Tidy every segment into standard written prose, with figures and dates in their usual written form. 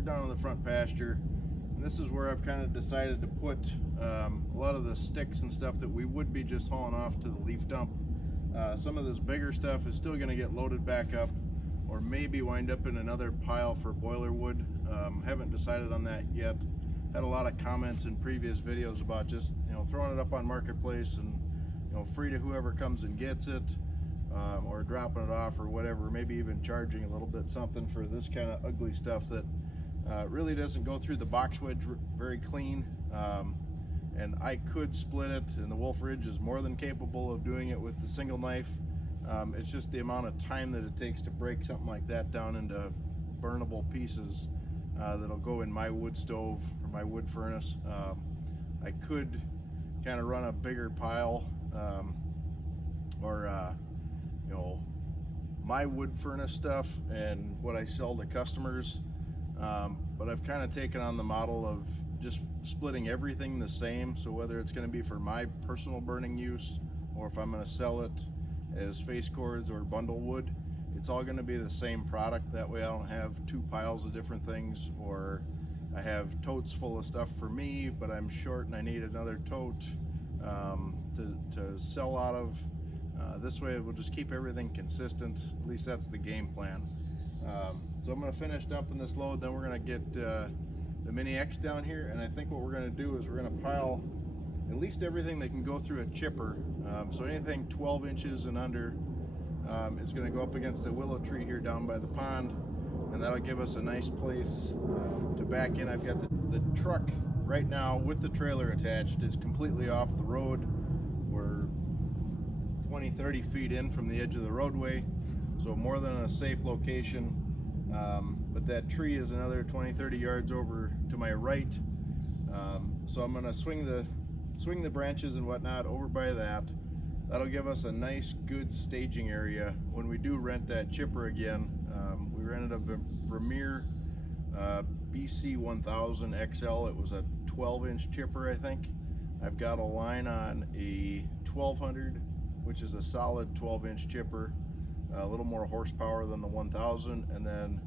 we're down in the front pasture, and this is where I've kind of decided to put a lot of the sticks and stuff that we would be just hauling off to the leaf dump. Some of this bigger stuff is still going to get loaded back up, or maybe wind up in another pile for boiler wood. Haven't decided on that yet. Had a lot of comments in previous videos about just, you know, throwing it up on Marketplace and, you know, free to whoever comes and gets it, or dropping it off or whatever, maybe even charging a little bit something for this kind of ugly stuff that really doesn't go through the box wedge very clean. And I could split it, and the Wolf Ridge is more than capable of doing it with the single knife. It's just the amount of time that it takes to break something like that down into burnable pieces that'll go in my wood stove or my wood furnace. I could kind of run a bigger pile, or you know, my wood furnace stuff and what I sell to customers, but I've kind of taken on the model of just splitting everything the same. So whether it's going to be for my personal burning use, or if I'm going to sell it as face cords or bundle wood, it's all going to be the same product. That way I don't have two piles of different things, or I have totes full of stuff for me, but I'm short and I need another tote to sell out of. This way we'll just keep everything consistent. At least that's the game plan. So I'm going to finish dumping this load, then we're going to get the Mini X down here, and I think what we're going to do is we're going to pile at least everything that can go through a chipper. So anything 12 inches and under is going to go up against the willow tree here down by the pond, and that'll give us a nice place to back in. I've got the truck right now with the trailer attached is completely off the road. We're 20-30 feet in from the edge of the roadway, so more than a safe location. But that tree is another 20-30 yards over to my right, so I'm going to swing the branches and whatnot over by that. That'll give us a nice good staging area when we do rent that chipper again. We rented a Vermeer BC 1000 XL. It was a 12-inch chipper, I think. I've got a line on a 1200, which is a solid 12-inch chipper, a little more horsepower than the 1000, and then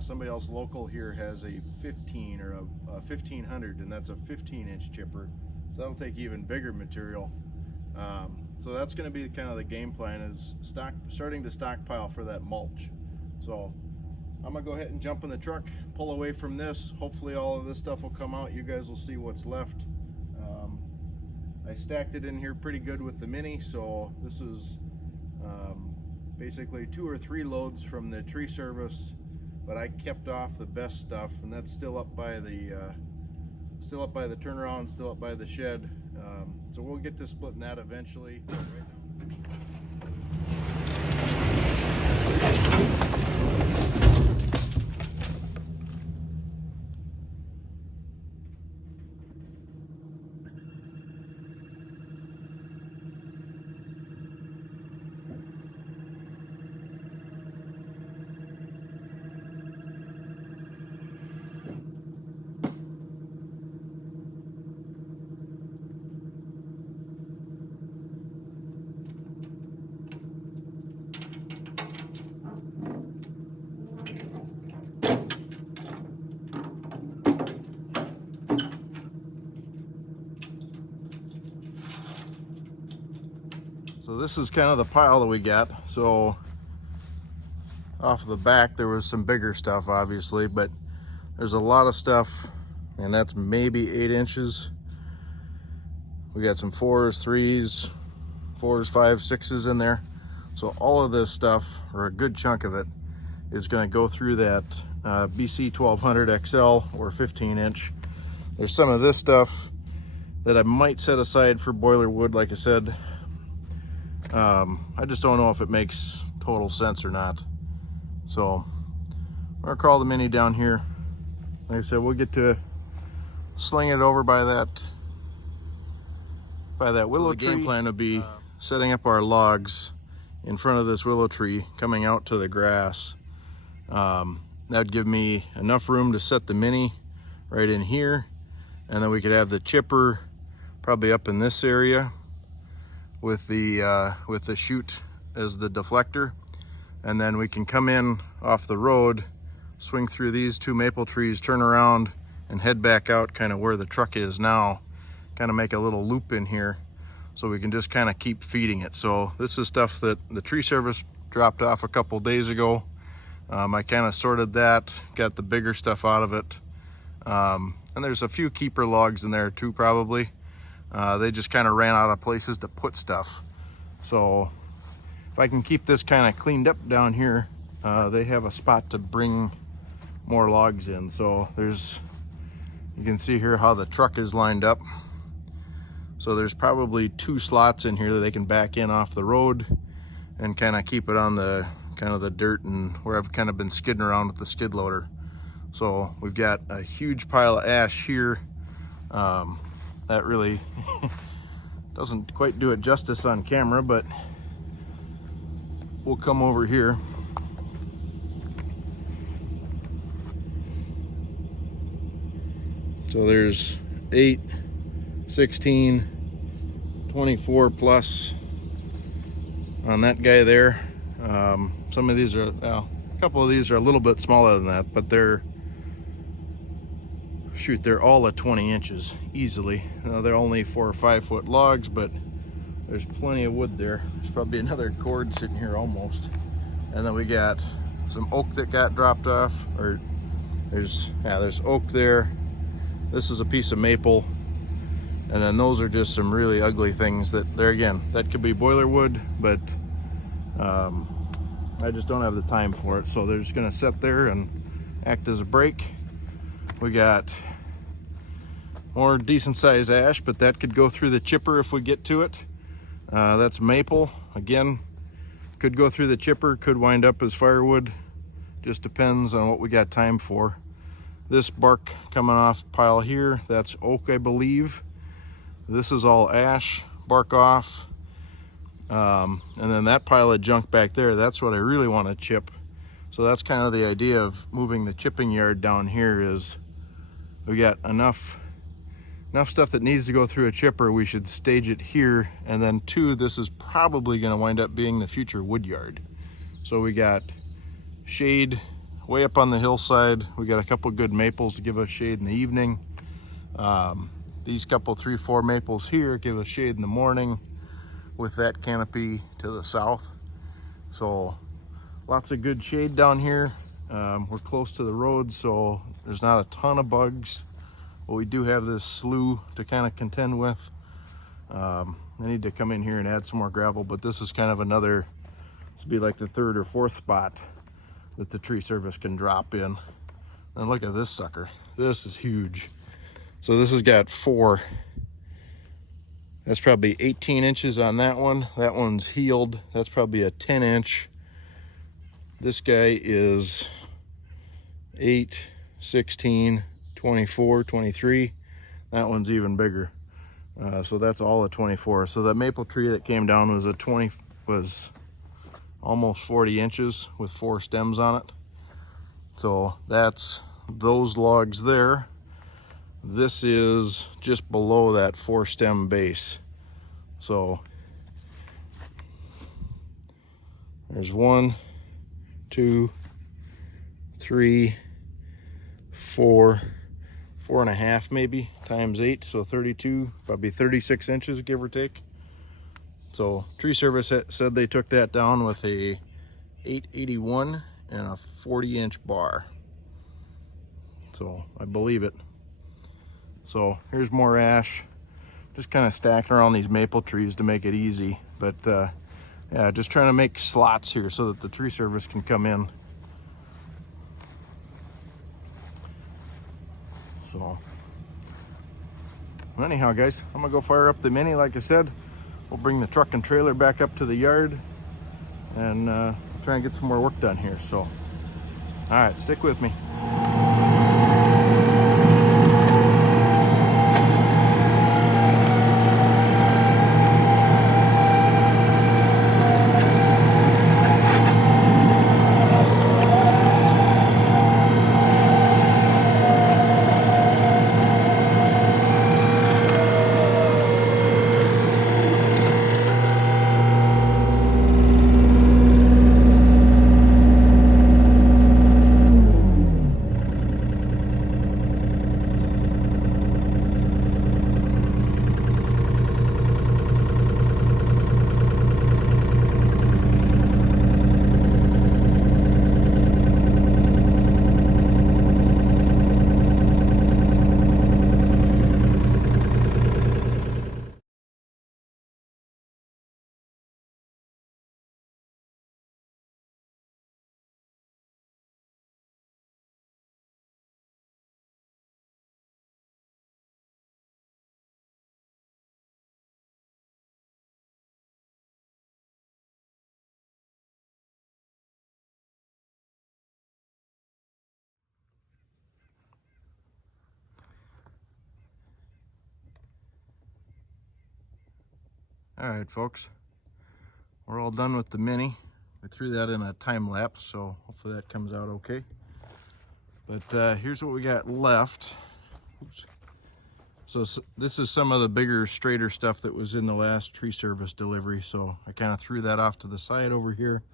somebody else local here has a 15 or a 1500, and that's a 15-inch chipper, so that'll take even bigger material. So that's going to be kind of the game plan, is starting to stockpile for that mulch. So I'm gonna go ahead and jump in the truck, pull away from this. Hopefully all of this stuff will come out. You guys will see what's left. I stacked it in here pretty good with the Mini, so this is basically 2 or 3 loads from the tree service, but I kept off the best stuff, and that's still up by the turnaround, still up by the shed. So we'll get to splitting that eventually. So this is kind of the pile that we got. So off the back there was some bigger stuff obviously, but there's a lot of stuff, and that's maybe 8 inches. We got some 4s, 3s, 4s, 5s, 6s in there. So all of this stuff, or a good chunk of it, is going to go through that BC 1200 XL or 15-inch. There's some of this stuff that I might set aside for boiler wood, like I said. I just don't know if it makes total sense or not. So I'm gonna crawl the Mini down here. Like I said, we'll get to sling it over by that willow tree. The game plan would be setting up our logs in front of this willow tree coming out to the grass. That'd give me enough room to set the Mini right in here, and then we could have the chipper probably up in this area with the chute as the deflector, and then we can come in off the road, swing through these 2 maple trees, turn around and head back out kind of where the truck is now, kind of make a little loop in here so we can just kind of keep feeding it. So this is stuff that the tree service dropped off a couple days ago. I kind of sorted that, got the bigger stuff out of it. And there's a few keeper logs in there too, probably. They just kind of ran out of places to put stuff. So if I can keep this kind of cleaned up down here, they have a spot to bring more logs in. So you can see here how the truck is lined up. So there's probably 2 slots in here that they can back in off the road and kind of keep it on the kind of the dirt and where I've kind of been skidding around with the skid loader. So we've got a huge pile of ash here. That really doesn't quite do it justice on camera, but we'll come over here. So there's 8, 16, 24 plus on that guy there. Some of these are, well, a couple of these are a little bit smaller than that, but they're all at 20 inches easily. They're only 4 or 5 foot logs, but there's plenty of wood there. There's probably another cord sitting here almost. And then we got some oak that got dropped off, or there's oak there. This is a piece of maple. And then those are just some really ugly things that there again, that could be boiler wood, but I just don't have the time for it. So they're just gonna sit there and act as a break. We got more decent sized ash, but that could go through the chipper if we get to it. That's maple. Again, could go through the chipper, could wind up as firewood. Just depends on what we got time for. This bark coming off pile here, that's oak, I believe. This is all ash, bark off. And then that pile of junk back there, that's what I really want to chip. So that's kind of the idea of moving the chipping yard down here, is we got enough stuff that needs to go through a chipper. We should stage it here. And then 2, this is probably going to wind up being the future wood yard. So we got shade way up on the hillside. We got a couple good maples to give us shade in the evening. These couple 3, 4 maples here give us shade in the morning with that canopy to the south. So lots of good shade down here. We're close to the road, so there's not a ton of bugs, but we do have this slough to kind of contend with. I need to come in here and add some more gravel, but this is kind of another, this will be like the 3rd or 4th spot that the tree service can drop in. And look at this sucker. This is huge. So this has got 4. That's probably 18 inches on that one. That one's healed. That's probably a 10 inch. This guy is 8, 16, 24, 23. That one's even bigger. So that's all a 24. So that maple tree that came down was almost 40 inches with 4 stems on it. So that's those logs there. This is just below that 4 stem base. So there's 1, 2, 3, 4, 4.5 maybe times 8, so 32, probably 36 inches give or take. So tree service said they took that down with a 881 and a 40-inch bar. So I believe it. So here's more ash, just kind of stacking around these maple trees to make it easy. But yeah, just trying to make slots here so that the tree service can come in. So anyhow, guys, I'm gonna go fire up the Mini. Like I said, we'll bring the truck and trailer back up to the yard and try and get some more work done here. So all right, stick with me. All right, folks, we're all done with the mini. I threw that in a time lapse, so hopefully that comes out okay. But here's what we got left. Oops. So this is some of the bigger, straighter stuff that was in the last tree service delivery. So I kind of threw that off to the side over here.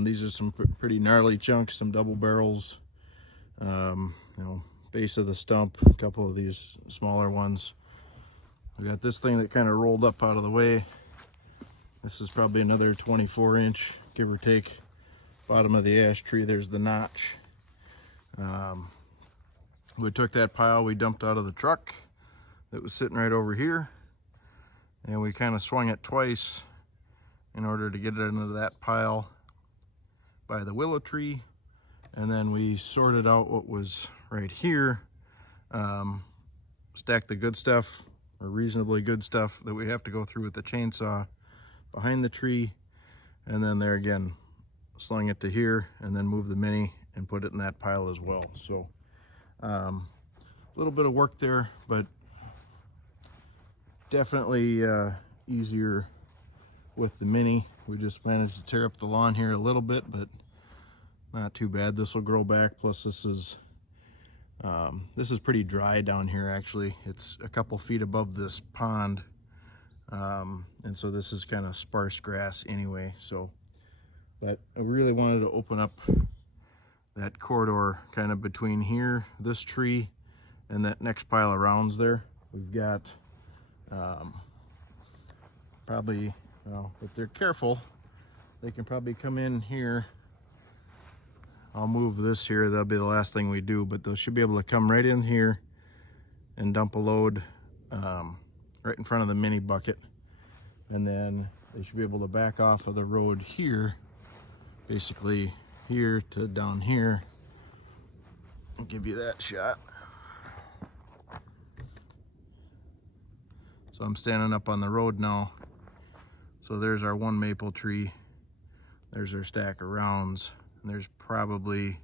These are some pretty gnarly chunks, some double barrels, you know, base of the stump, a couple of these smaller ones. We got this thing that kind of rolled up out of the way. This is probably another 24-inch, give or take. Bottom of the ash tree, there's the notch. We took that pile we dumped out of the truck that was sitting right over here, and we kind of swung it twice in order to get it into that pile by the willow tree, and then we sorted out what was right here, stacked the good stuff, or reasonably good stuff, that we have to go through with the chainsaw behind the tree, and then there again slung it to here, and then move the mini and put it in that pile as well. So a little bit of work there, but definitely easier with the mini. We just managed to tear up the lawn here a little bit, but not too bad. This will grow back. Plus this is pretty dry down here. Actually, it's a couple feet above this pond, and so this is kind of sparse grass anyway. So, but I really wanted to open up that corridor kind of between here, this tree, and that next pile of rounds there. We've got probably, well, if they're careful, they can probably come in here. I'll move this here, that'll be the last thing we do, but they should be able to come right in here and dump a load right in front of the mini bucket, and then they should be able to back off of the road here, basically here to down here. I'll give you that shot. So I'm standing up on the road now. So there's our one maple tree, there's our stack of rounds, and there's probably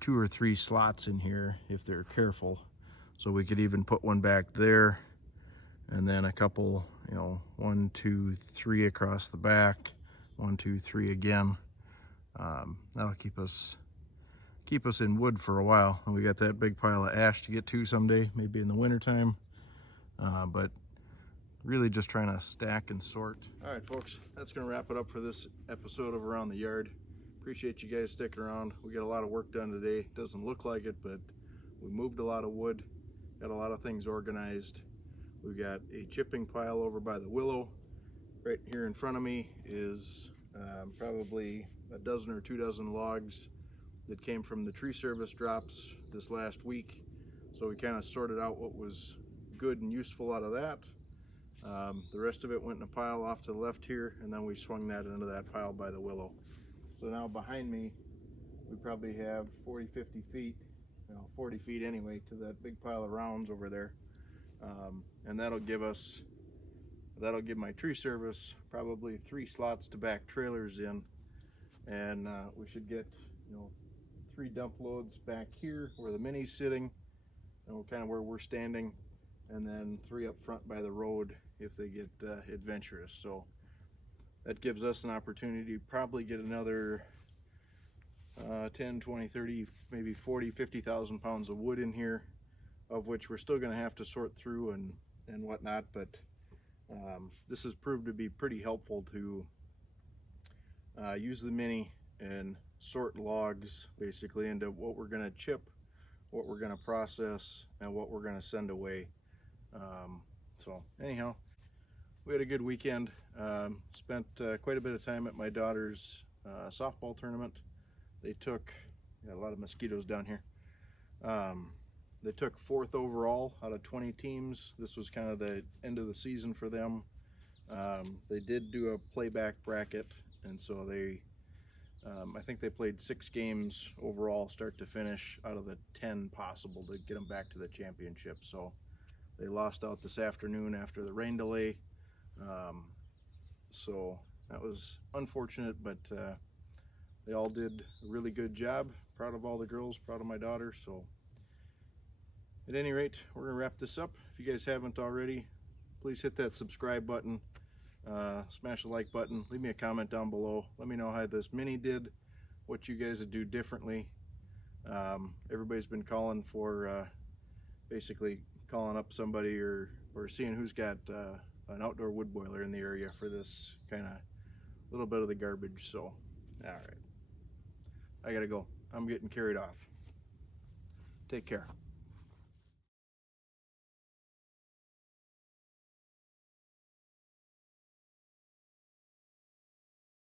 2 or 3 slots in here if they're careful. So we could even put one back there, and then a couple, you know, 1, 2, 3 across the back, 1, 2, 3 again. That'll keep us in wood for a while. And we got that big pile of ash to get to someday, maybe in the winter time. But really just trying to stack and sort. All right, folks, that's gonna wrap it up for this episode of Around the Yard. Appreciate you guys sticking around. We got a lot of work done today. Doesn't look like it, but we moved a lot of wood, got a lot of things organized. We've got a chipping pile over by the willow. Right here in front of me is probably a dozen or 2 dozen logs that came from the tree service drops this last week. So we kind of sorted out what was good and useful out of that. The rest of it went in a pile off to the left here, and then we swung that into that pile by the willow. So now behind me, we probably have 40, 50 feet, 40 feet anyway, to that big pile of rounds over there. And that'll give my tree service probably 3 slots to back trailers in. And we should get, 3 dump loads back here where the mini's sitting, kind of where we're standing, and then 3 up front by the road if they get adventurous. So that gives us an opportunity to probably get another 10, 20, 30, maybe 40, 50,000 pounds of wood in here, of which we're still going to have to sort through and whatnot. But this has proved to be pretty helpful to use the mini and sort logs basically into what we're going to chip, what we're going to process, and what we're going to send away. So anyhow, we had a good weekend. Spent quite a bit of time at my daughter's softball tournament. They took a lot of mosquitoes down here. They took 4th overall out of 20 teams. This was kind of the end of the season for them. They did do a playback bracket, and so they I think they played 6 games overall start to finish out of the 10 possible to get them back to the championship. So they lost out this afternoon after the rain delay. So that was unfortunate, but they all did a really good job. Proud of all the girls, proud of my daughter. So at any rate, we're gonna wrap this up. If you guys haven't already, please hit that subscribe button, smash the like button, leave me a comment down below. Let me know how this mini did, what you guys would do differently. Everybody's been calling for basically calling up somebody or seeing who's got an outdoor wood boiler in the area for this kind of little bit of the garbage. So, all right, I gotta go. I'm getting carried off. Take care.